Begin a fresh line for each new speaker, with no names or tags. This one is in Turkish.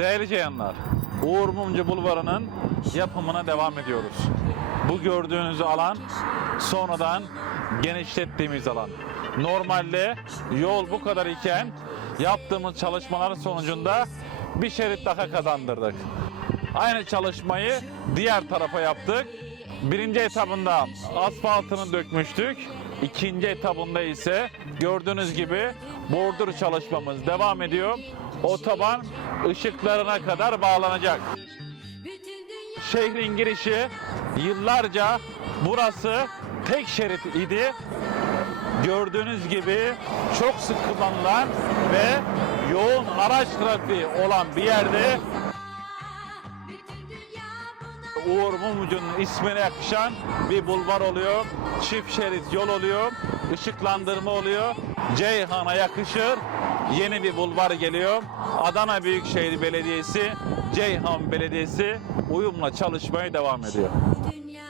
Değerli Ceyhanlar, Uğur Mumcu Bulvarı'nın yapımına devam ediyoruz. Bu gördüğünüz alan sonradan genişlettiğimiz alan. Normalde yol bu kadar iken yaptığımız çalışmaların sonucunda bir şerit daha kazandırdık. Aynı çalışmayı diğer tarafa yaptık. Birinci etabında asfaltını dökmüştük. İkinci etabında ise gördüğünüz gibi bordür çalışmamız devam ediyor. Otoban ışıklarına kadar bağlanacak. Şehrin girişi yıllarca burası tek şerit idi. Gördüğünüz gibi çok sık kullanılan ve yoğun araç trafiği olan bir yerde Uğur Mumcu'nun ismine yakışan bir bulvar oluyor. Çift şerit yol oluyor. Işıklandırma oluyor. Ceyhan'a yakışır. Yeni bir bulvar geliyor. Adana Büyükşehir Belediyesi, Ceyhan Belediyesi uyumla çalışmaya devam ediyor.
Dünya